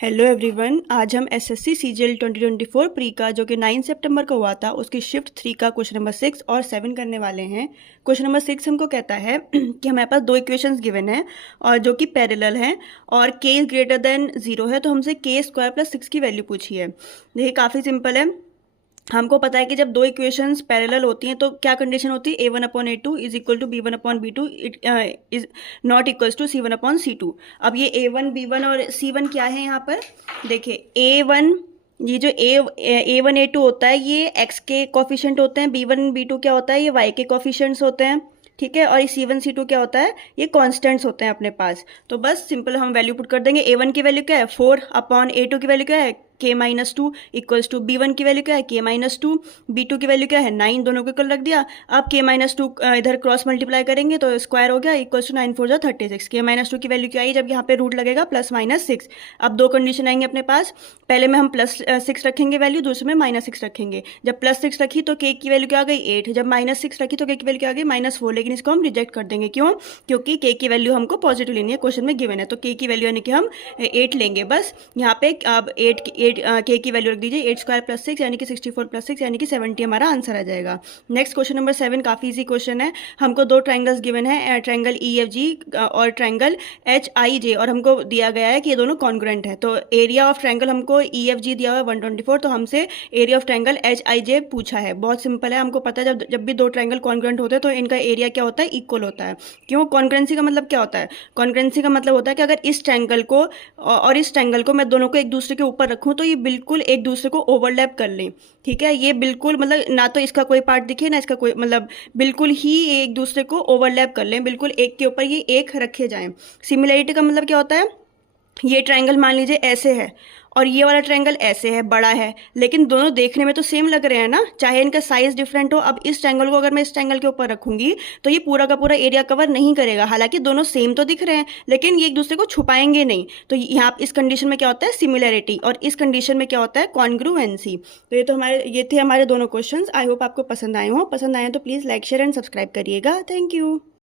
Hello everyone, आज हम SSC CGL 2024 pre का जो कि 9 सितंबर को हुआ था उसकी शिफ्ट 3 का क्वेश्चन नंबर 6 और 7 करने वाले हैं। क्वेश्चन नंबर 6 हमको कहता है कि हमारे पास दो इक्वेशंस गिवन है और जो कि पैरेलल हैं और k इज ग्रेटर देन 0 है, तो हमसे k स्क्वायर प्लस 6 की वैल्यू पूछी है। देखिए काफ़ी सिंपल है। हमको पता है कि जब दो इक्वेशंस पैरेलल होती हैं तो क्या कंडीशन होती है, a1/a2 is equal to b1/b2 is not equals to c1/c2। अब ये a1 b1 और c1 क्या है यहाँ पर, देखिए a1, ये जो a1 a2 होता है ये x के कोफिशिएंट होते हैं, b1 b2 क्या होता है ये y के कोफिशिएंट्स होते हैं, ठीक है। और ये c1 c2 क्या होता है, ये कांस्टेंट्स होते हैं अपने पास। तो बस सिंपल हम वैल्यू पुट कर देंगे। a1 की वैल्यू क्या है 4/a2 की वैल्यू क्या है k-2 इक्वल्स टू b1 की वैल्यू क्या है k-2, b2 की वैल्यू क्या है 9, दोनों को इक्वल रख दिया। अब k-2 इधर क्रॉस मल्टीप्लाई करेंगे तो स्क्वायर हो गया, इक्वल्स टू 9 4 जा 36। k-2 की वैल्यू क्या आई, जब यहाँ पे रूट लगेगा +-6। अब दो कंडीशन आएंगे अपने पास, पहले में हम +6 रखेंगे वैल्यू, दूसरे में -6 रखेंगे। जब +6 रखी तो k की वैल्यू क्या आ गई 8, जब -6 रखी तो k की वैल्यू क्या आ गई -4। लेकिन इसको हम रिजेक्ट कर देंगे, क्यों? क्योंकि k की वैल्यू हमको पॉजिटिव लेनी है, क्वेश्चन में गिवन है, तो k की वैल्यू यानी कि हम 8 लेंगे। बस यहाँ पे अब 8 k की वैल्यू रख दीजिए 8 स्क्वायर प्लस 6 यानी कि 64 प्लस 6 यानी कि 70 हमारा आंसर आ जाएगा। नेक्स्ट क्वेश्चन नंबर 7 काफ़ी इजी क्वेश्चन है। हमको दो ट्राइंगल्स गिवन है, ट्राइंगल EFG और ट्राइंगल HIJ, और हमको दिया गया है कि ये दोनों कॉन्ग्रुएंट है। तो एरिया ऑफ ट्राइंगल हमको EFG दिया हुआ है 124, तो हमसे एरिया ऑफ ट्राइंगल HIJ पूछा है। बहुत सिंपल है, हमको पता है जब भी दो ट्राइंगल कॉन्ग्रुएंट होते हैं तो इनका एरिया क्या होता है, इक्वल होता है। क्यों? कॉन्ग्रुएंसी का मतलब क्या होता है, कॉन्ग्रुएंसी का मतलब होता है कि अगर इस ट्राइंगल को और इस ट्राइंगल को मैं दोनों को एक दूसरे के ऊपर रखूँ तो ये बिल्कुल एक दूसरे को ओवरलैप कर लें, ठीक है। ये बिल्कुल मतलब ना तो इसका कोई पार्ट दिखे ना इसका कोई, मतलब बिल्कुल ही एक दूसरे को ओवरलैप कर लें, बिल्कुल एक के ऊपर ये एक रखे जाएं। सिमिलैरिटी का मतलब क्या होता है, ये ट्राइंगल मान लीजिए ऐसे है और ये वाला ट्राइंगल ऐसे है, बड़ा है, लेकिन दोनों देखने में तो सेम लग रहे हैं ना, चाहे इनका साइज डिफरेंट हो। अब इस ट्राइंगल को अगर मैं इस ट्राइंगल के ऊपर रखूंगी तो ये पूरा का पूरा एरिया कवर नहीं करेगा, हालांकि दोनों सेम तो दिख रहे हैं लेकिन ये एक दूसरे को छुपाएंगे नहीं। तो यहाँ इस कंडीशन में क्या होता है, सिमिलैरिटी, और इस कंडीशन में क्या होता है, कॉन्ग्रुएंसी। तो ये थे हमारे दोनों क्वेश्चन। आई होप आपको पसंद आए हो। पसंद आए तो please like share and subscribe करिएगा। Thank you.